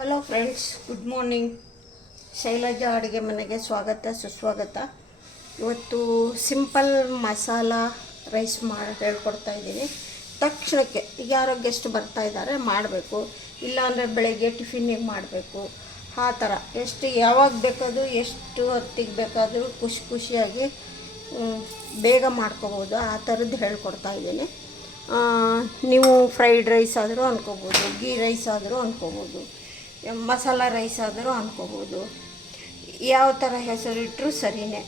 Hello friends, good morning. Shailaja ಅಡುಗೆ ಮನೆಗೆ ಸ್ವಾಗತ ಸುಸ್ವಾಗತ. ಇವತ್ತು ಸಿಂಪಲ್ ಮಸಾಲ ರೈಸ್ ಹೇಳ್ಕೊಡ್ತಾ ಇದ್ದೀನಿ. ತಕ್ಷಣಕ್ಕೆ ಯಾರೋ ಗೆಸ್ಟ್ ಬರ್ತಾ ಇದ್ದಾರೆ, ಮಾಡಬೇಕು. ಇಲ್ಲಾಂದರೆ ಬೆಳಗ್ಗೆ ಟಿಫಿನಿಗೆ ಮಾಡಬೇಕು. ಆ ಥರ ಯಾವಾಗ ಬೇಕಾದರೂ ಎಷ್ಟು ಹೊತ್ತಿಗೆ ಬೇಕಾದರೂ ಖುಷಿಯಾಗಿ ಬೇಗ ಮಾಡ್ಕೋಬೋದು. ಆ ಥರದ್ದು ಹೇಳ್ಕೊಡ್ತಾ ಇದ್ದೀನಿ. ನೀವು ಫ್ರೈಡ್ ರೈಸ್ ಆದರೂ ಅಂದ್ಕೋಬೋದು, ಗೀ ರೈಸ್ ಆದರೂ ಅಂದ್ಕೋಬೋದು, ಮಸಾಲ ರೈಸ್ ಆದರೂ ಅಂದ್ಕೋಬೋದು. ಯಾವ ಥರ ಹೆಸರಿಟ್ಟರೂ ಸರಿಯೇ.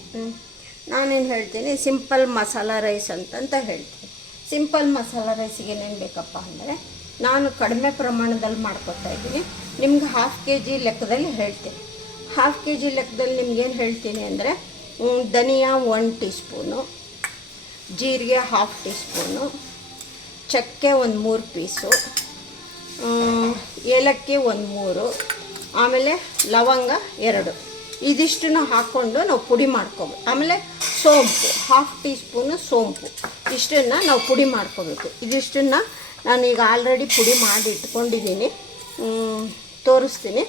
ನಾನೇನು ಹೇಳ್ತೀನಿ, ಸಿಂಪಲ್ ಮಸಾಲ ರೈಸ್ ಅಂತ ಹೇಳ್ತೀನಿ. ಸಿಂಪಲ್ ಮಸಾಲ ರೈಸಿಗೆ ಏನೇನು ಬೇಕಪ್ಪ ಅಂದರೆ, ನಾನು ಕಡಿಮೆ ಪ್ರಮಾಣದಲ್ಲಿ ಮಾಡ್ಕೊತಾ ಇದ್ದೀನಿ. ನಿಮ್ಗೆ ಹಾಫ್ kg ಲೆಕ್ಕದಲ್ಲಿ ಹೇಳ್ತೀನಿ. ಹಾಫ್ kg ಲೆಕ್ಕದಲ್ಲಿ ನಿಮ್ಗೇನು ಹೇಳ್ತೀನಿ ಅಂದರೆ, ಧನಿಯಾ 1 ಟೀ ಸ್ಪೂನು, ಜೀರಿಗೆ 1/2 ಟೀ ಸ್ಪೂನು, ಚಕ್ಕೆ ಒಂದು 3 ಪೀಸು, ಏಲಕ್ಕಿ ಒಂದು 3, ಆಮೇಲೆ ಲವಂಗ 2. ಇದಿಷ್ಟನ್ನು ಹಾಕ್ಕೊಂಡು ನಾವು ಪುಡಿ ಮಾಡ್ಕೋಬೇಕು. ಆಮೇಲೆ ಸೋಂಪು 1/2 ಟೀ ಸ್ಪೂನು ಸೋಂಪು. ಇಷ್ಟನ್ನು ನಾವು ಪುಡಿ ಮಾಡ್ಕೋಬೇಕು. ಇದಿಷ್ಟನ್ನು ನಾನೀಗ ಆಲ್ರೆಡಿ ಪುಡಿ ಮಾಡಿ ಇಟ್ಕೊಂಡಿದ್ದೀನಿ, ತೋರಿಸ್ತೀನಿ.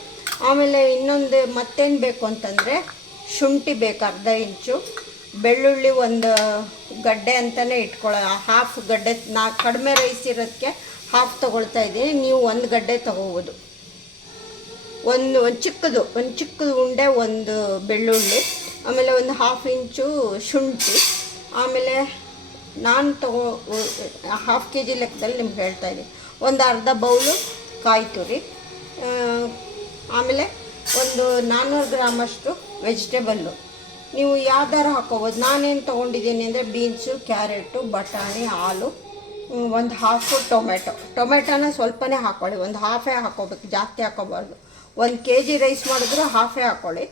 ಆಮೇಲೆ ಇನ್ನೊಂದು ಮತ್ತೇನು ಬೇಕು ಅಂತಂದರೆ, ಶುಂಠಿ ಬೇಕು 1/2 ಇಂಚು, ಬೆಳ್ಳುಳ್ಳಿ ಒಂದು ಗಡ್ಡೆ ಅಂತಲೇ ಇಟ್ಕೊಳ್ಳೋ, 1/2 ಗಡ್ಡೆ. ಕಡಿಮೆ ರೈಸ್ ಇರೋದಕ್ಕೆ 1/2 ತೊಗೊಳ್ತಾ ಇದ್ದೀನಿ. ನೀವು 1 ಗಡ್ಡೆ ತೊಗೋಬೋದು. ಒಂದು ಚಿಕ್ಕದು ಉಂಡೆ, ಒಂದು ಬೆಳ್ಳುಳ್ಳಿ, ಆಮೇಲೆ ಒಂದು 1/2 ಇಂಚು ಶುಂಠಿ. ಆಮೇಲೆ ನಾನು 1/2 kg ಲೆಕ್ಕದಲ್ಲಿ ನಿಮ್ಗೆ ಹೇಳ್ತಾಯಿದ್ದೀನಿ. ಒಂದು ಅರ್ಧ ಬೌಲು ಕಾಯಿ ತುರಿ, ಆಮೇಲೆ ಒಂದು 400 ಗ್ರಾಮಷ್ಟು ವೆಜಿಟೇಬಲ್ಲು. ನೀವು ಯಾವ್ದಾರು ಹಾಕ್ಕೋಬೋದು. ನಾನೇನು ತೊಗೊಂಡಿದ್ದೀನಿ ಅಂದರೆ, ಬೀನ್ಸು, ಕ್ಯಾರೆಟು, ಬಟಾಣಿ, ಆಲು, ಒಂದು 1/2 ಟೊಮೆಟೊನ ಸ್ವಲ್ಪನೇ ಹಾಕ್ಕೊಳ್ಳಿ. ಒಂದು 1/2 ಹಾಕ್ಕೋಬೇಕು, ಜಾಸ್ತಿ ಹಾಕ್ಕೋಬಾರ್ದು. 1 kg ರೈಸ್ ಮಾಡಿದ್ರು 1/2 ಹಾಕ್ಕೊಳ್ಳಿ.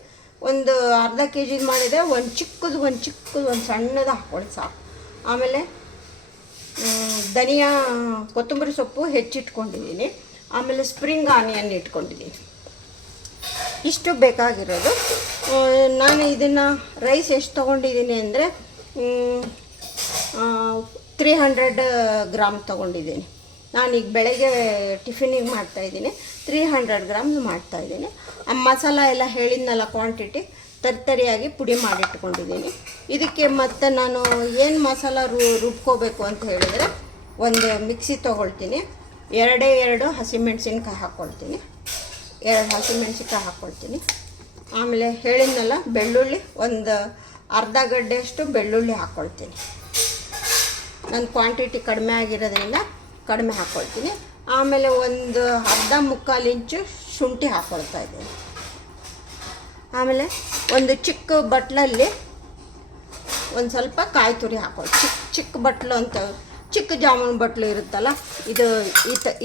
ಒಂದು ಅರ್ಧ kg ಮಾಡಿದರೆ ಒಂದು ಚಿಕ್ಕದು ಒಂದು ಸಣ್ಣದು ಹಾಕ್ಕೊಳ್ಳಿ ಸಾಕು. ಆಮೇಲೆ ಧನಿಯಾ, ಕೊತ್ತಂಬರಿ ಸೊಪ್ಪು ಹೆಚ್ಚಿಟ್ಕೊಂಡಿದ್ದೀನಿ. ಆಮೇಲೆ ಸ್ಪ್ರಿಂಗ್ ಆನಿಯನ್ ಇಟ್ಕೊಂಡಿದ್ದೀನಿ. ಇಷ್ಟು ಬೇಕಾಗಿರೋದು. ನಾನು ಇದನ್ನು ರೈಸ್ ಎಷ್ಟು ತೊಗೊಂಡಿದ್ದೀನಿ ಅಂದರೆ, 300 ಗ್ರಾಮ್ ತೊಗೊಂಡಿದ್ದೀನಿ. ನಾನೀಗ ಬೆಳಗ್ಗೆ ಟಿಫಿನಿಗೆ ಮಾಡ್ತಾಯಿದ್ದೀನಿ. 300 ಗ್ರಾಮ್ಸ್ ಮಾಡ್ತಾಯಿದ್ದೀನಿ. ಆ ಮಸಾಲ ಎಲ್ಲ ಹೇಳಿದ್ನಲ್ಲ, ಕ್ವಾಂಟಿಟಿ ತರ್ತರಿಯಾಗಿ ಪುಡಿ ಮಾಡಿಟ್ಕೊಂಡಿದ್ದೀನಿ. ಇದಕ್ಕೆ ಮತ್ತು ನಾನು ಏನು ಮಸಾಲ ರುಬ್ಕೋಬೇಕು ಅಂತ ಹೇಳಿದರೆ, ಒಂದು ಮಿಕ್ಸಿ ತೊಗೊಳ್ತೀನಿ. 2 ಹಸಿಮೆಣ್ಸಿನ್ಕಾಯಿ ಹಾಕ್ಕೊಳ್ತೀನಿ. 2 ಹಸಿಮೆಣ್ಸಿನ್ಕಾಯಿ ಹಾಕ್ಕೊಳ್ತೀನಿ. ಆಮೇಲೆ ಹೇಳಿದ್ನಲ್ಲ, ಬೆಳ್ಳುಳ್ಳಿ ಒಂದು ಅರ್ಧ ಗಡ್ಡೆಯಷ್ಟು ಬೆಳ್ಳುಳ್ಳಿ ಹಾಕ್ಕೊಳ್ತೀನಿ. ನನ್ನ ಕ್ವಾಂಟಿಟಿ ಕಡಿಮೆ ಆಗಿರೋದ್ರಿಂದ ಕಡಿಮೆ ಹಾಕ್ಕೊಳ್ತೀನಿ. ಆಮೇಲೆ ಒಂದು ಅರ್ಧ ಮುಕ್ಕಾಲು ಇಂಚು ಶುಂಠಿ ಹಾಕ್ಕೊಳ್ತಾ ಇದ್ದೀನಿ. ಆಮೇಲೆ ಒಂದು ಚಿಕ್ಕ ಬಟ್ಲಲ್ಲಿ ಒಂದು ಸ್ವಲ್ಪ ಕಾಯಿ ತುರಿ ಹಾಕ್ಕೊಳ್ಳಿ. ಚಿಕ್ಕ ಬಟ್ಲು ಅಂತ, ಚಿಕ್ಕ ಜಾಮೂನು ಬಟ್ಲು ಇರುತ್ತಲ್ಲ, ಇದು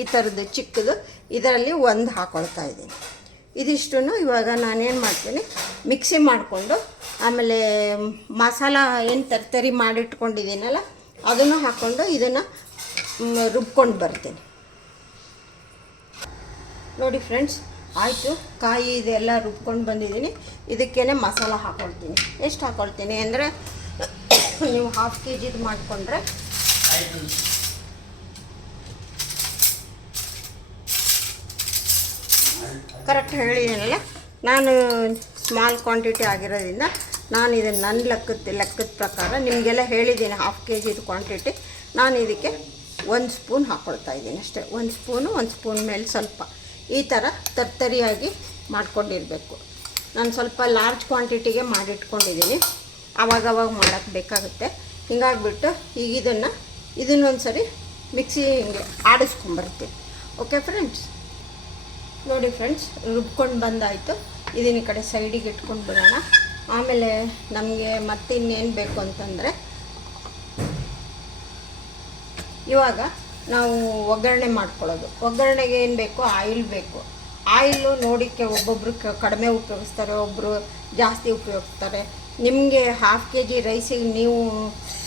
ಈ ಥರದ್ದು ಚಿಕ್ಕದು, ಇದರಲ್ಲಿ ಒಂದು ಹಾಕ್ಕೊಳ್ತಾ ಇದ್ದೀನಿ. ಇದಿಷ್ಟನ್ನು ಇವಾಗ ನಾನೇನು ಮಾಡ್ತೀನಿ, ಮಿಕ್ಸಿ ಮಾಡಿಕೊಂಡು, ಆಮೇಲೆ ಮಸಾಲ ಏನು ತರ್ತರಿ ಮಾಡಿಟ್ಕೊಂಡಿದ್ದೀನಲ್ಲ ಅದನ್ನು ಹಾಕ್ಕೊಂಡು ಇದನ್ನು ರುಬ್ಕೊಂಡು ಬರ್ತೀನಿ. ನೋಡಿ ಫ್ರೆಂಡ್ಸ್, ಆಯಿತು. ಕಾಯಿ ಇದೆಲ್ಲ ರುಬ್ಕೊಂಡು ಬಂದಿದ್ದೀನಿ. ಇದಕ್ಕೇ ಮಸಾಲ ಹಾಕ್ಕೊಳ್ತೀನಿ. ಎಷ್ಟು ಹಾಕ್ಕೊಳ್ತೀನಿ ಅಂದರೆ, ನೀವು 1/2 kg ಮಾಡಿಕೊಂಡ್ರೆ ಕರೆಕ್ಟ್ ಹೇಳಿದ್ದೀನಲ್ಲ. ನಾನು ಸ್ಮಾಲ್ ಕ್ವಾಂಟಿಟಿ ಆಗಿರೋದ್ರಿಂದ ನಾನು ಇದನ್ನು ನನ್ನ ಲೆಕ್ಕದ ಪ್ರಕಾರ ನಿಮಗೆಲ್ಲ ಹೇಳಿದ್ದೀನಿ. 1/2 kg ಕ್ವಾಂಟಿಟಿ. ನಾನು ಇದಕ್ಕೆ 1 ಸ್ಪೂನ್ ಹಾಕ್ಕೊಳ್ತಾ ಇದ್ದೀನಿ ಅಷ್ಟೇ. 1 ಸ್ಪೂನ್ ಮೇಲೆ ಸ್ವಲ್ಪ ಈ ಥರ ತರ್ತರಿಯಾಗಿ ಮಾಡ್ಕೊಂಡಿರಬೇಕು. ನಾನು ಸ್ವಲ್ಪ ಲಾರ್ಜ್ ಕ್ವಾಂಟಿಟಿಗೆ ಮಾಡಿಟ್ಕೊಂಡಿದ್ದೀನಿ. ಆವಾಗವಾಗ ಮಾಡೋಕ್ಕೆ ಬೇಕಾಗುತ್ತೆ. ಹಿಂಗಾಗಿಬಿಟ್ಟು ಈಗ ಇದನ್ನೊಂದು ಸರಿ ಮಿಕ್ಸಿ ಹಿಂಗೆ ಆಡಿಸ್ಕೊಂಬರ್ತೀನಿ. ಓಕೆ ಫ್ರೆಂಡ್ಸ್, ನೋಡಿ ಫ್ರೆಂಡ್ಸ್, ರುಬ್ಕೊಂಡು ಬಂದಾಯಿತು. ಇದನ್ನ ಈ ಕಡೆ ಸೈಡಿಗೆ ಇಟ್ಕೊಂಡು ಬಿಡೋಣ. ಆಮೇಲೆ ನಮಗೆ ಮತ್ತೆ ಇನ್ನೇನು ಬೇಕು ಅಂತಂದರೆ, ಇವಾಗ ನಾವು ಒಗ್ಗರಣೆ ಮಾಡ್ಕೊಳ್ಳೋದು. ಒಗ್ಗರಣೆಗೆ ಏನು ಬೇಕು, ಆಯಿಲ್ ಬೇಕು. ಆಯಿಲು ನೋಡಿಕ್ಕೆ ಒಬ್ಬೊಬ್ಬರು ಕಡಿಮೆ ಉಪಯೋಗಿಸ್ತಾರೆ, ಒಬ್ಬರು ಜಾಸ್ತಿ ಉಪಯೋಗಿಸ್ತಾರೆ. ನಿಮಗೆ 1/2 kg ರೈಸಿಗೆ ನೀವು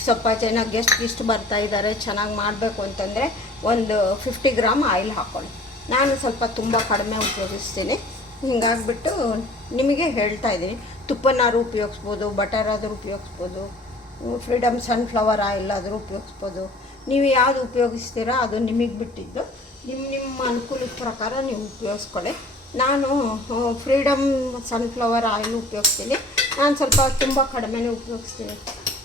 ಸ್ವಲ್ಪ ಚೆನ್ನಾಗಿ ಗೆಸ್ಟ್ ಬರ್ತಾಯಿದ್ದಾರೆ, ಚೆನ್ನಾಗಿ ಮಾಡಬೇಕು ಅಂತಂದರೆ ಒಂದು 50 ಗ್ರಾಮ್ ಆಯಿಲ್ ಹಾಕ್ಕೊಳ್ಳಿ. ನಾನು ಸ್ವಲ್ಪ ತುಂಬ ಕಡಿಮೆ ಉಪಯೋಗಿಸ್ತೀನಿ. ಹಿಂಗಾಗಿಬಿಟ್ಟು ನಿಮಗೆ ಹೇಳ್ತಾ ಇದ್ದೀನಿ. ತುಪ್ಪನಾರು ಉಪಯೋಗಿಸ್ಬೋದು, ಬಟರ್ ಆದರೂ ಉಪಯೋಗಿಸ್ಬೋದು, ಫ್ರೀಡಮ್ ಸನ್ಫ್ಲವರ್ ಆಯಿಲ್ ಆದರೂ ಉಪಯೋಗಿಸ್ಬೋದು. ನೀವು ಯಾವುದು ಉಪಯೋಗಿಸ್ತೀರಾ ಅದು ನಿಮಗೆ ಬಿಟ್ಟಿದ್ದು. ನಿಮ್ಮ ಅನುಕೂಲದ ಪ್ರಕಾರ ನೀವು ಉಪಯೋಗಿಸ್ಕೊಳ್ಳಿ. ನಾನು ಫ್ರೀಡಮ್ ಸನ್ಫ್ಲವರ್ ಆಯಿಲ್ ಉಪಯೋಗಿಸ್ತೀನಿ. ನಾನು ಸ್ವಲ್ಪ ತುಂಬ ಕಡಿಮೆನೇ ಉಪಯೋಗಿಸ್ತೀನಿ.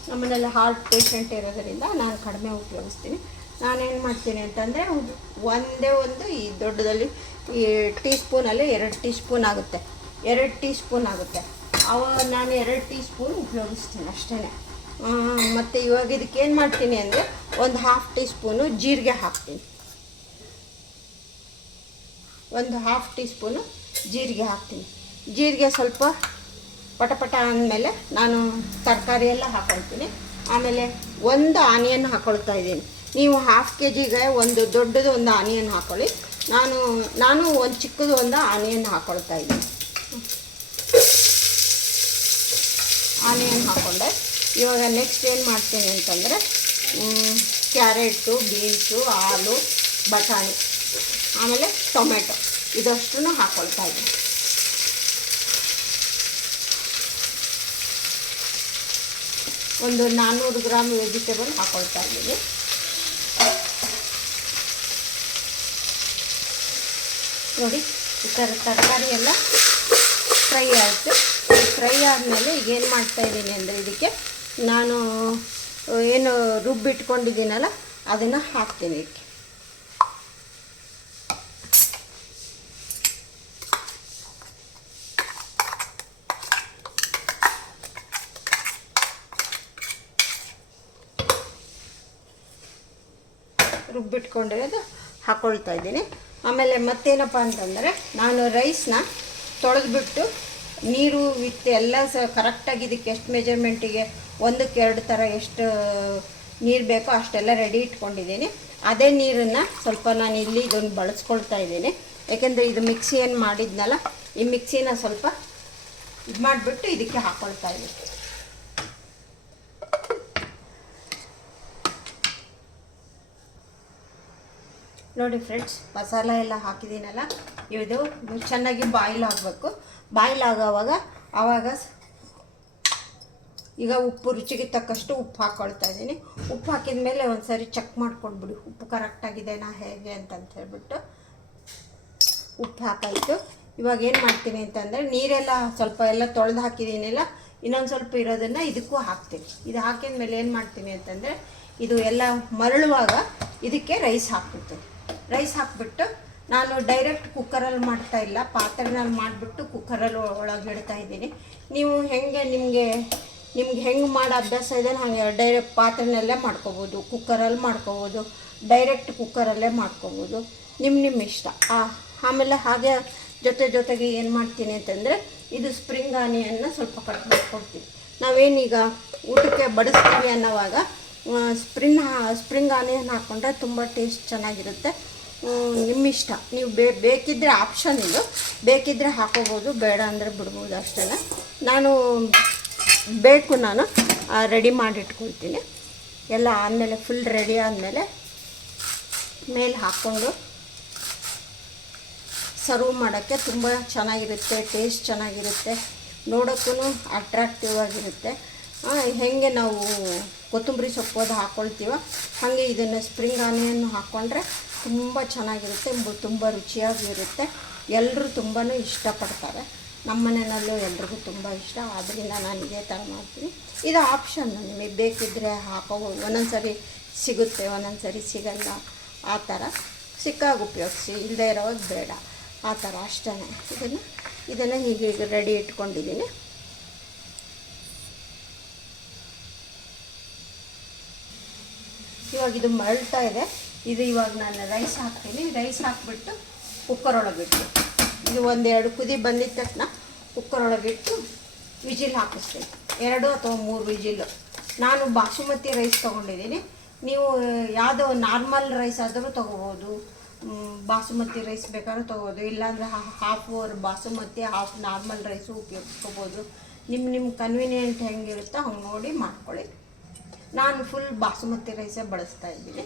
ನಮ್ಮನೆಲ್ಲ ಹಾರ್ಟ್ ಪೇಷಂಟ್ ಇರೋದರಿಂದ ನಾನು ಕಡಿಮೆ ಉಪಯೋಗಿಸ್ತೀನಿ. ನಾನೇನು ಮಾಡ್ತೀನಿ ಅಂತಂದರೆ ಒಂದೇ ಒಂದು ಈ ದೊಡ್ಡದಲ್ಲಿ ಈ ಟೀ ಸ್ಪೂನಲ್ಲಿ 2 ಟೀ ಸ್ಪೂನ್ ಆಗುತ್ತೆ, 2 ಟೀ ಸ್ಪೂನ್ ಆಗುತ್ತೆ. ನಾನು 2 ಟೀ ಸ್ಪೂನ್ ಉಪಯೋಗಿಸ್ತೀನಿ ಅಷ್ಟೇ. ಮತ್ತು ಇವಾಗ ಇದಕ್ಕೆ ಏನು ಮಾಡ್ತೀನಿ ಅಂದರೆ ಒಂದು 1/2 ಟೀ ಸ್ಪೂನು ಜೀರಿಗೆ ಹಾಕ್ತೀನಿ. ಒಂದು 1/2 ಟೀ ಸ್ಪೂನು ಜೀರಿಗೆ ಹಾಕ್ತೀನಿ. ಜೀರಿಗೆ ಸ್ವಲ್ಪ ಪಟಪಟ ಅಂದಮೇಲೆ ನಾನು ತರಕಾರಿ ಎಲ್ಲ ಹಾಕ್ಕೊಳ್ತೀನಿ. ಆಮೇಲೆ ಒಂದು ಆನಿಯನ್ ಹಾಕ್ಕೊಳ್ತಾ ಇದ್ದೀನಿ. ನೀವು 1/2 kgಗೆ ಒಂದು ದೊಡ್ಡದು ಒಂದು ಆನಿಯನ್ ಹಾಕ್ಕೊಳ್ಳಿ. ನಾನು ಒಂದು ಚಿಕ್ಕದು ಒಂದು ಆನಿಯನ್ ಹಾಕ್ಕೊಳ್ತಾ ಇದ್ದೀನಿ. ಆನಿಯನ್ ಹಾಕ್ಕೊಂಡೆ. ಇವಾಗ ನೆಕ್ಸ್ಟ್ ಏನು ಮಾಡ್ತೀನಿ ಅಂತಂದರೆ ಕ್ಯಾರೆಟು, ಬೀನ್ಸು, ಆಲು, ಬಟಾಣಿ, ಆಮೇಲೆ ಟೊಮೆಟೊ ಇದಷ್ಟನ್ನು ಹಾಕ್ಕೊಳ್ತಾ ಇದ್ದೀನಿ. ಒಂದು 400 ಗ್ರಾಮ್ ವೆಜಿಟೇಬಲ್ ಹಾಕ್ಕೊಳ್ತಾ ಇದ್ದೀನಿ. ನೋಡಿ ಈ ಥರ ತರಕಾರಿ ಎಲ್ಲ ಫ್ರೈ ಆಯಿತು. ಫ್ರೈ ಆದಮೇಲೆ ಈಗೇನು ಮಾಡ್ತಾಯಿದ್ದೀನಿ ಅಂದರೆ ಇದಕ್ಕೆ ನಾನು ಏನು ರುಬ್ಬಿಟ್ಕೊಂಡಿದ್ದೀನಲ್ಲ ಅದನ್ನು ಹಾಕ್ತೀನಿ. ಇದಕ್ಕೆ ರುಬ್ಬಿಟ್ಕೊಂಡಿರೋದು ಹಾಕ್ಕೊಳ್ತಾ ಇದ್ದೀನಿ. ಆಮೇಲೆ ಮತ್ತೇನಪ್ಪ ಅಂತಂದರೆ ನಾನು ರೈಸ್ನ ತೊಳೆದ್ಬಿಟ್ಟು ನೀರು ವಿತ್ ಎಲ್ಲ ಕರೆಕ್ಟಾಗಿ ಇದಕ್ಕೆ ಎಷ್ಟು ಮೆಜರ್ಮೆಂಟಿಗೆ 1ಕ್ಕೆ 2 ಥರ ಎಷ್ಟು ನೀರು ಬೇಕೋ ಅಷ್ಟೆಲ್ಲ ರೆಡಿ ಇಟ್ಕೊಂಡಿದ್ದೀನಿ. ಅದೇ ನೀರನ್ನು ಸ್ವಲ್ಪ ನಾನು ಇಲ್ಲಿ ಇದನ್ನು ಬಳಸ್ಕೊಳ್ತಾ ಇದ್ದೀನಿ. ಯಾಕೆಂದರೆ ಇದು ಮಿಕ್ಸಿ ಏನು ಮಾಡಿದ್ನಲ್ಲ, ಈ ಮಿಕ್ಸಿನ ಸ್ವಲ್ಪ ಇದು ಮಾಡಿಬಿಟ್ಟು ಇದಕ್ಕೆ ಹಾಕ್ಕೊಳ್ತಾ ಇದ್ದೀನಿ. ನೋಡಿ ಫ್ರೆಂಡ್ಸ್, ಮಸಾಲ ಎಲ್ಲ ಹಾಕಿದ್ದೀನಲ್ಲ, ಇದು ಚೆನ್ನಾಗಿ ಬಾಯ್ಲ್ ಆಗಬೇಕು. ಬಾಯ್ಲ್ ಆಗೋವಾಗ ಈಗ ಉಪ್ಪು ರುಚಿಗೆ ತಕ್ಕಷ್ಟು ಉಪ್ಪು ಹಾಕ್ಕೊಳ್ತಾ ಇದ್ದೀನಿ. ಉಪ್ಪು ಹಾಕಿದ ಮೇಲೆ ಒಂದು ಸಾರಿ ಚೆಕ್ ಮಾಡ್ಕೊಂಡ್ಬಿಡಿ ಉಪ್ಪು ಕರೆಕ್ಟಾಗಿದೆನಾ ಹೇಗೆ ಅಂತ ಹೇಳ್ಬಿಟ್ಟು ಉಪ್ಪು ಹಾಕಾಯಿತು. ಇವಾಗ ಏನು ಮಾಡ್ತೀನಿ ಅಂತಂದರೆ ನೀರೆಲ್ಲ ಸ್ವಲ್ಪ ಎಲ್ಲ ತೊಳೆದು ಹಾಕಿದ್ದೀನಿಲ್ಲ, ಇನ್ನೊಂದು ಸ್ವಲ್ಪ ಇರೋದನ್ನು ಇದಕ್ಕೂ ಹಾಕ್ತೀನಿ. ಇದು ಹಾಕಿದ ಮೇಲೆ ಏನು ಮಾಡ್ತೀನಿ ಅಂತಂದರೆ ಇದು ಎಲ್ಲ ಮರಳುವಾಗ ಇದಕ್ಕೆ ರೈಸ್ ಹಾಕ್ಬಿಡ್ತೀನಿ. ರೈಸ್ ಹಾಕ್ಬಿಟ್ಟು ನಾನು ಡೈರೆಕ್ಟ್ ಕುಕ್ಕರಲ್ಲಿ ಮಾಡ್ತಾಯಿಲ್ಲ, ಪಾತ್ರೆನಲ್ಲಿ ಮಾಡಿಬಿಟ್ಟು ಕುಕ್ಕರಲ್ಲಿ ಒಳಗಿಡ್ತಾ ಇದ್ದೀನಿ. ನೀವು ನಿಮಗೆ ಹೆಂಗೆ ಮಾಡೋ ಅಭ್ಯಾಸ ಇದೆ ಹಾಗೆ ಡೈರೆಕ್ಟ್ ಪಾತ್ರೆನಲ್ಲೇ ಮಾಡ್ಕೊಬೋದು, ಕುಕ್ಕರಲ್ಲಿ ಮಾಡ್ಕೊಬೋದು, ಡೈರೆಕ್ಟ್ ಕುಕ್ಕರಲ್ಲೇ ಮಾಡ್ಕೊಬೋದು, ನಿಮ್ಮ ಇಷ್ಟ. ಆಮೇಲೆ ಹಾಗೆ ಜೊತೆಗೆ ಏನು ಮಾಡ್ತೀನಿ ಅಂತಂದರೆ ಇದು ಸ್ಪ್ರಿಂಗ್ ಆನಿಯನ್ನ ಸ್ವಲ್ಪ ಕಟ್ ಮಾಡ್ಕೊಡ್ತೀನಿ. ನಾವೇನೀಗ ಊಟಕ್ಕೆ ಬಡಿಸ್ತೀವಿ ಅನ್ನೋವಾಗ ಸ್ಪ್ರಿಂಗ್ ಆನಿಯನ್ ಹಾಕ್ಕೊಂಡ್ರೆ ತುಂಬ ಟೇಸ್ಟ್ ಚೆನ್ನಾಗಿರುತ್ತೆ. ನಿಮ್ಮ ಇಷ್ಟ. ನೀವು ಬೇಕಿದ್ದರೆ ಆಪ್ಷನ್ ಇದು, ಬೇಕಿದ್ದರೆ ಹಾಕೋಬೋದು, ಬೇಡ ಅಂದರೆ ಬಿಡ್ಬೋದು ಅಷ್ಟೇ. ನಾನು ರೆಡಿ ಮಾಡಿಟ್ಕೊಳ್ತೀನಿ. ಎಲ್ಲ ಆದಮೇಲೆ ಫುಲ್ ರೆಡಿ ಆದಮೇಲೆ ಮೇಲೆ ಹಾಕ್ಕೊಂಡು ಸರ್ವ್ ಮಾಡೋಕ್ಕೆ ತುಂಬ ಚೆನ್ನಾಗಿರುತ್ತೆ, ಟೇಸ್ಟ್ ಚೆನ್ನಾಗಿರುತ್ತೆ, ನೋಡೋಕ್ಕೂ ಅಟ್ರಾಕ್ಟಿವ್ ಆಗಿರುತ್ತೆ. ಹೇಗೆ ನಾವು ಕೊತ್ತಂಬರಿ ಸೊಪ್ಪು ಅದು ಹಾಕ್ಕೊಳ್ತೀವ ಹಾಗೆ ಇದನ್ನು ಸ್ಪ್ರಿಂಗ್ ಆನಿಯನ್ ಹಾಕ್ಕೊಂಡ್ರೆ ತುಂಬ ಚೆನ್ನಾಗಿರುತ್ತೆ, ತುಂಬ ರುಚಿಯಾಗಿರುತ್ತೆ. ಎಲ್ಲರೂ ತುಂಬಾ ಇಷ್ಟಪಡ್ತಾರೆ. ನಮ್ಮ ಮನೆಯಲ್ಲೂ ಎಲ್ರಿಗೂ ತುಂಬ ಇಷ್ಟ. ಆದ್ದರಿಂದ ನಾನು ಇದೇ ಥರ ಮಾಡ್ತೀನಿ. ಇದು ಆಪ್ಷನ್, ನಿಮಗೆ ಬೇಕಿದ್ದರೆ ಹಾಕೋಬೋದು. ಒಂದೊಂದು ಸರಿ ಸಿಗುತ್ತೆ, ಒಂದೊಂದು ಸರಿ ಸಿಗಲ್ಲ. ಆ ಥರ ಸಿಕ್ಕಾಗ ಉಪಯೋಗಿಸಿ, ಇಲ್ಲದೇ ಇರೋವಾಗ ಬೇಡ, ಆ ಥರ ಅಷ್ಟೇ. ಇದನ್ನು ಹೀಗೆ ರೆಡಿ ಇಟ್ಕೊಂಡಿದ್ದೀನಿ. ಇವಾಗ ಇದು ಮರಳ್ತಾ ಇದೆ. ಇವಾಗ ನಾನು ರೈಸ್ ಹಾಕ್ತೀನಿ. ರೈಸ್ ಹಾಕಿಬಿಟ್ಟು ಕುಕ್ಕರೊಳಗಿಟ್ಟು ಇದು 1-2 ಕುದಿ ಬಂದಿದ ತಕ್ಷಣ ಕುಕ್ಕರೊಳಗಿಟ್ಟು ವಿಜಿಲ್ ಹಾಕಿಸ್ತೀನಿ. 2 ಅಥವಾ 3 ವಿಜಿಲ್ಲು. ನಾನು ಬಾಸುಮತಿ ರೈಸ್ ತೊಗೊಂಡಿದ್ದೀನಿ. ನೀವು ಯಾವುದೋ ನಾರ್ಮಲ್ ರೈಸ್ ಆದರೂ ತೊಗೋಬೋದು, ಬಾಸುಮತಿ ರೈಸ್ ಬೇಕಾದ್ರೂ ತೊಗೋಬೋದು. ಇಲ್ಲಾಂದರೆ half basmati, half normal rice ಉಪಯೋಗಿಸ್ಕೋಬೋದು. ನಿಮ್ಮ ಕನ್ವೀನಿಯೆಂಟ್ ಹೆಂಗಿರುತ್ತೋ ಹಂಗೆ ನೋಡಿ ಮಾಡ್ಕೊಳ್ಳಿ. ನಾನು ಫುಲ್ ಬಾಸುಮತಿ ರೈಸೇ ಬಳಸ್ತಾ ಇದ್ದೀನಿ.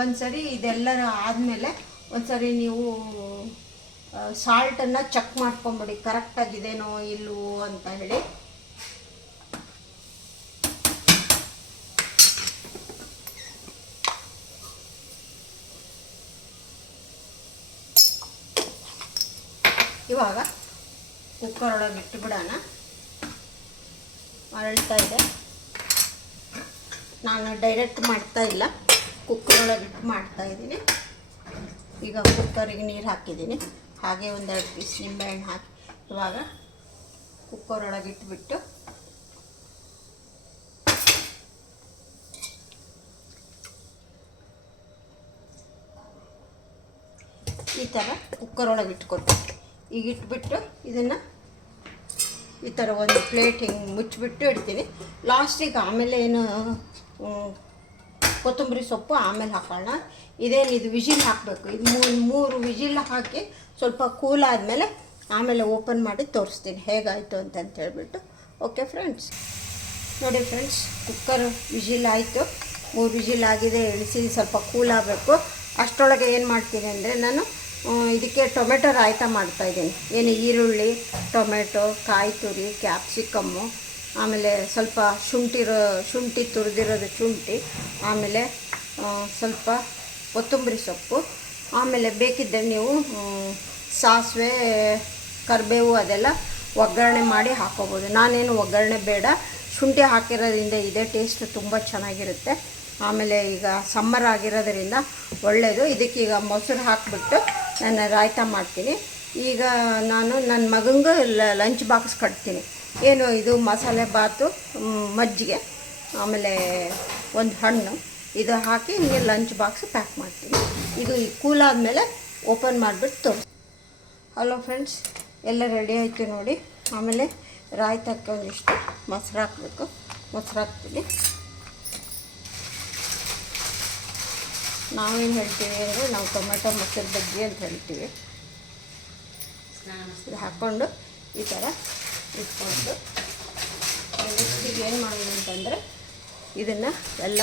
ಒಂದು ಸರಿ ಇದೆಲ್ಲ ಆದಮೇಲೆ ಒಂದು ಸರಿ ನೀವು ಸಾಲ್ಟನ್ನು ಚೆಕ್ ಮಾಡ್ಕೊಂಬಿಡಿ, ಕರೆಕ್ಟಾಗಿದೆನೋ ಇಲ್ಲವೋ ಅಂತ ಹೇಳಿ. ಇವಾಗ ಕುಕ್ಕರ್ ಒಳಗೆ ಇಟ್ಟುಬಿಡೋಣ. ಅರಳ್ತಾ ಇದೆ. ನಾನು ಡೈರೆಕ್ಟ್ ಮಾಡ್ತಾ ಇಲ್ಲ, ಕುಕ್ಕರ್ ಒಳಗೆ ಇಟ್ಟು ಮಾಡ್ತಾಯಿದ್ದೀನಿ. ಈಗ ಕುಕ್ಕರಿಗೆ ನೀರು ಹಾಕಿದ್ದೀನಿ, ಹಾಗೆ ಒಂದೆರಡು ಪೀಸ್ ನಿಂಬೆಹಣ್ಣು ಹಾಕಿ ಇವಾಗ ಕುಕ್ಕರ್ ಒಳಗೆ ಇಟ್ಬಿಟ್ಟು ಈ ಥರ ಕುಕ್ಕರ್ ಒಳಗೆ ಇಟ್ಕೊತೀನಿ. ಈಗ ಇಟ್ಬಿಟ್ಟು ಇದನ್ನು ಈ ಥರ ಒಂದು ಪ್ಲೇಟ್ ಹಿಂಗೆ ಮುಚ್ಚಿಬಿಟ್ಟು ಇಡ್ತೀನಿ. ಲಾಸ್ಟಿಗೆ ಆಮೇಲೆ ಏನು ಕೊತ್ತಂಬರಿ ಸೊಪ್ಪು ಆಮೇಲೆ ಹಾಕೋಣ. ಇದು ವಿಜಿಲ್ ಹಾಕಬೇಕು. ಇದು ಮೂರು ವಿಜಿಲ್ ಹಾಕಿ ಸ್ವಲ್ಪ ಕೂಲ್ ಆದಮೇಲೆ ಆಮೇಲೆ ಓಪನ್ ಮಾಡಿ ತೋರಿಸ್ತೀನಿ ಹೇಗಾಯಿತು ಅಂತ ಹೇಳ್ಬಿಟ್ಟು. ಓಕೆ ಫ್ರೆಂಡ್ಸ್, ನೋಡಿ ಫ್ರೆಂಡ್ಸ್, ಕುಕ್ಕರ್ ವಿಜಿಲ್ ಆಯಿತು. 3 ವಿಜಿಲ್ ಆಗಿದೆ. ಇಳಿಸಿ ಸ್ವಲ್ಪ ಕೂಲ್ ಆಗಬೇಕು. ಅಷ್ಟರೊಳಗೆ ಏನು ಮಾಡ್ತೀನಿ ಅಂದರೆ ನಾನು ಇದಕ್ಕೆ ಟೊಮೆಟೊ ರಾಯ್ತ ಮಾಡ್ತಾಯಿದ್ದೀನಿ. ಏನು ಈರುಳ್ಳಿ, ಟೊಮೆಟೊ, ಕಾಯಿ ತುರಿ, ಕ್ಯಾಪ್ಸಿಕಮ್ಮು, ಆಮೇಲೆ ಸ್ವಲ್ಪ ಶುಂಠಿ ತುರಿದಿರೋದು ಶುಂಠಿ, ಆಮೇಲೆ ಸ್ವಲ್ಪ ಕೊತ್ತಂಬರಿ ಸೊಪ್ಪು, ಆಮೇಲೆ ಬೇಕಿದ್ದರೆ ನೀವು ಸಾಸಿವೆ, ಕರಿಬೇವು ಅದೆಲ್ಲ ಒಗ್ಗರಣೆ ಮಾಡಿ ಹಾಕೋಬೋದು. ನಾನೇನು ಒಗ್ಗರಣೆ ಬೇಡ, ಶುಂಠಿ ಹಾಕಿರೋದ್ರಿಂದ ಇದೇ ಟೇಸ್ಟ್ ತುಂಬ ಚೆನ್ನಾಗಿರುತ್ತೆ. ಆಮೇಲೆ ಈಗ ಸಮ್ಮರ್ ಆಗಿರೋದ್ರಿಂದ ಒಳ್ಳೆಯದು. ಇದಕ್ಕೀಗ ಮೊಸರು ಹಾಕಿಬಿಟ್ಟು ನಾನು ರಾಯ್ತ ಮಾಡ್ತೀನಿ. ಈಗ ನಾನು ನನ್ನ ಮಗಂಗೆ ಲಂಚ್ ಬಾಕ್ಸ್ ಕಟ್ತೀನಿ. ಏನು ಇದು ಮಸಾಲೆ ಬಾತು, ಮಜ್ಜಿಗೆ, ಆಮೇಲೆ ಒಂದು ಹಣ್ಣು, ಇದು ಹಾಕಿ ಹಿಂಗೆ ಲಂಚ್ ಬಾಕ್ಸ್ ಪ್ಯಾಕ್ ಮಾಡ್ತೀನಿ. ಇದು ಕೂಲ್ ಆದಮೇಲೆ ಓಪನ್ ಮಾಡಿಬಿಟ್ಟು ತೋರಿಸಿ. ಹಲೋ ಫ್ರೆಂಡ್ಸ್, ಎಲ್ಲ ರೆಡಿ ಆಯಿತು ನೋಡಿ. ಆಮೇಲೆ ರಾಯ್ತಕ್ಕೆ ಒಂದಿಷ್ಟು ಮೊಸರು ಹಾಕಬೇಕು. ಮೊಸರು ಹಾಕ್ತೀನಿ. ನಾವೇನು ಹೇಳ್ತೀವಿ ಅಂದರೆ ನಾವು ಟೊಮೆಟೊ ಮೊಸರು ಬಜ್ಜಿ ಅಂತ ಹೇಳ್ತೀವಿ. ಇದು ಹಾಕ್ಕೊಂಡು ಈ ಥರ ಇಟ್ಕೊಂಡು ನೆಕ್ಸ್ಟಿಗೆ ಏನು ಮಾಡೋದು ಅಂತಂದರೆ ಇದನ್ನು ಎಲ್ಲ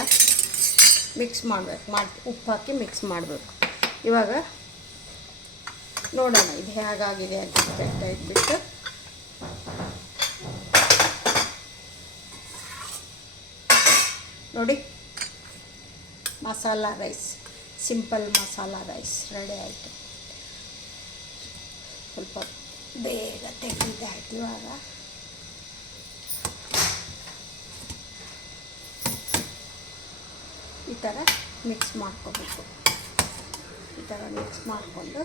ಮಿಕ್ಸ್ ಮಾಡಬೇಕು. ಉಪ್ಪು ಹಾಕಿ ಮಿಕ್ಸ್ ಮಾಡಬೇಕು. ಇವಾಗ ನೋಡೋಣ ಇದು ಹೇಗಾಗಿದೆ ಅಂತ ಇಟ್ಬಿಟ್ಟು ನೋಡಿ, masala rice, simple masala rice ready ಆಯಿತು. ಸ್ವಲ್ಪ ಬೇಗ ತೆಗೆದಾಯ್ತು. ಇವಾಗ ಈ ಥರ ಮಿಕ್ಸ್ ಮಾಡ್ಕೋಬೇಕು. ಈ ಥರ ಮಿಕ್ಸ್ ಮಾಡಿಕೊಂಡು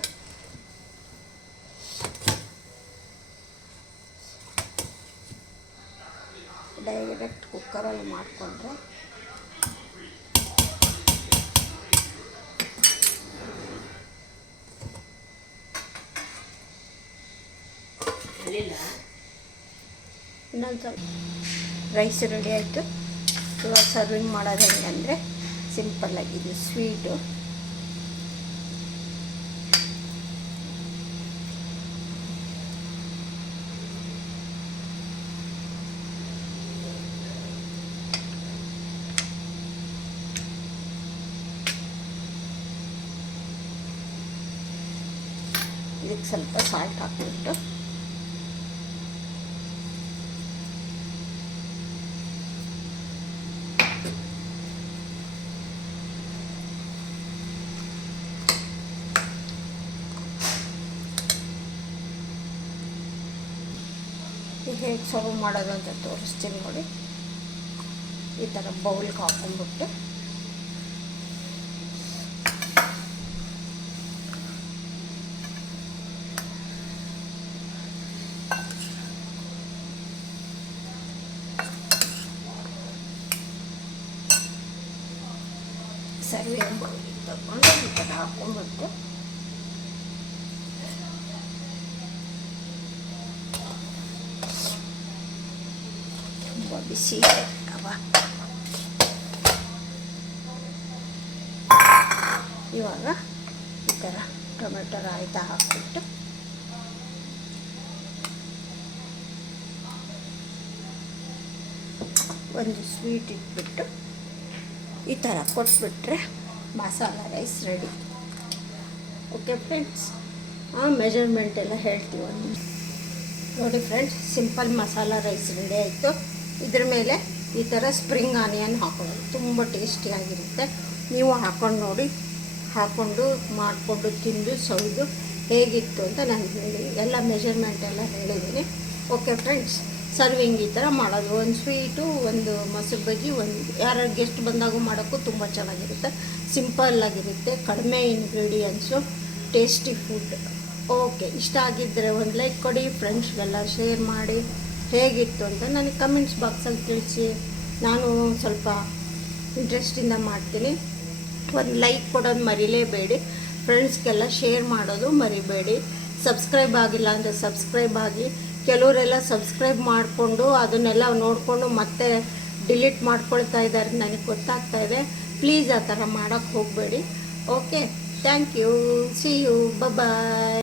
ಡೈರೆಕ್ಟ್ ಕುಕ್ಕರಲ್ಲಿ ಮಾಡಿಕೊಂಡ್ರೆ ಇನ್ನೊಂದು ಸ್ವಲ್ಪ ರೈಸ್ ರೆಡಿ ಆಯಿತು. ಇವಾಗ ಸರ್ವಿಂಗ್ ಮಾಡೋದು ಹೆಂಗೆ ಅಂದರೆ ಸಿಂಪಲ್ಲಾಗಿ ಇದು ಸ್ವೀಟು. ಇದಕ್ಕೆ ಸ್ವಲ್ಪ ಸಾಲ್ಟ್ ಹಾಕ್ಬಿಟ್ಟು ಹೇಗೆ ಸರ್ವ್ ಮಾಡೋದು ಅಂತ ತೋರಿಸ್ತೀನಿ ನೋಡಿ. ಈ ಥರ ಬೌಲ್ಗೆ ಹಾಕೊಂಡ್ಬಿಟ್ಟು ಸರ್ವಿಂಗ್ ಬೌಲಿಗೆ ತಗೊಂಡು ಈ ಥರ ಹಾಕೊಂಡ್ಬಿಟ್ಟು ತುಂಬ ಬಿಸಿ ಅವ. ಇವಾಗ ಈ ಥರ ಟೊಮೆಟೊ ರಾಯ್ತ ಹಾಕ್ಬಿಟ್ಟು ಒಂದು ಸ್ವೀಟ್ ಇಟ್ಬಿಟ್ಟು ಈ ಥರ ಕೊಟ್ಬಿಟ್ರೆ masala rice ready. Okay friends, measurement ಎಲ್ಲ ಹೇಳ್ತೀವಿ. ನೋಡಿ friends, simple masala rice ready ಆಯಿತು. ಇದ್ರ ಮೇಲೆ ಈ ಥರ ಸ್ಪ್ರಿಂಗ್ ಆನಿಯನ್ ಹಾಕೊಳ್ಳೋದು ತುಂಬ ಟೇಸ್ಟಿಯಾಗಿರುತ್ತೆ. ನೀವು ಹಾಕ್ಕೊಂಡು ನೋಡಿ, ಹಾಕ್ಕೊಂಡು ಮಾಡಿಕೊಂಡು ತಿಂದು ಸೌದು ಹೇಗಿತ್ತು ಅಂತ ನಾನು ಎಲ್ಲ ಮೆಜರ್ಮೆಂಟ್ ಎಲ್ಲ ಹೇಳಿದ್ದೀನಿ. ಓಕೆ ಫ್ರೆಂಡ್ಸ್, ಸರ್ವಿಂಗ್ ಈ ಥರ ಮಾಡೋದು. ಒಂದು ಸ್ವೀಟು, ಒಂದು ಮೊಸರು ಬಜ್ಜಿ, ಒಂದು ಯಾರು ಗೆಸ್ಟ್ ಬಂದಾಗೂ ಮಾಡೋಕ್ಕೂ ತುಂಬ ಚೆನ್ನಾಗಿರುತ್ತೆ. ಸಿಂಪಲ್ಲಾಗಿರುತ್ತೆ, ಕಡಿಮೆ ಇಂಗ್ರೀಡಿಯೆಂಟ್ಸು, ಟೇಸ್ಟಿ ಫುಡ್. ಓಕೆ, ಇಷ್ಟ ಆಗಿದ್ದರೆ ಒಂದು ಲೈಕ್ ಕೊಡಿ, ಫ್ರೆಂಡ್ಸ್ಗೆಲ್ಲ ಶೇರ್ ಮಾಡಿ. ಹೇಗಿತ್ತು ಅಂತ ನನಗೆ ಕಮೆಂಟ್ಸ್ ಬಾಕ್ಸಲ್ಲಿ ತಿಳಿಸಿ. ನಾನು ಸ್ವಲ್ಪ ಇಂಟ್ರೆಸ್ಟಿಂದ ಮಾಡ್ತೀನಿ. ಒಂದು ಲೈಕ್ ಕೊಡೋದು ಮರಿಲೇಬೇಡಿ, ಫ್ರೆಂಡ್ಸ್ಗೆಲ್ಲ ಶೇರ್ ಮಾಡೋದು ಮರಿಬೇಡಿ. ಸಬ್ಸ್ಕ್ರೈಬ್ ಆಗಿಲ್ಲ ಅಂದರೆ ಸಬ್ಸ್ಕ್ರೈಬ್ ಆಗಿ. ಕೆಲವರೆಲ್ಲ ಸಬ್ಸ್ಕ್ರೈಬ್ ಮಾಡಿಕೊಂಡು ಅದನ್ನೆಲ್ಲ ನೋಡಿಕೊಂಡು ಮತ್ತೆ ಡಿಲೀಟ್ ಮಾಡ್ಕೊಳ್ತಾ ಇದ್ದಾರೆ, ನನಗೆ ಗೊತ್ತಾಗ್ತಾ ಇದೆ. ಪ್ಲೀಸ್ ಆ ಥರ ಮಾಡೋಕ್ಕೆ ಹೋಗಬೇಡಿ. Okay, thank you, see you, bye.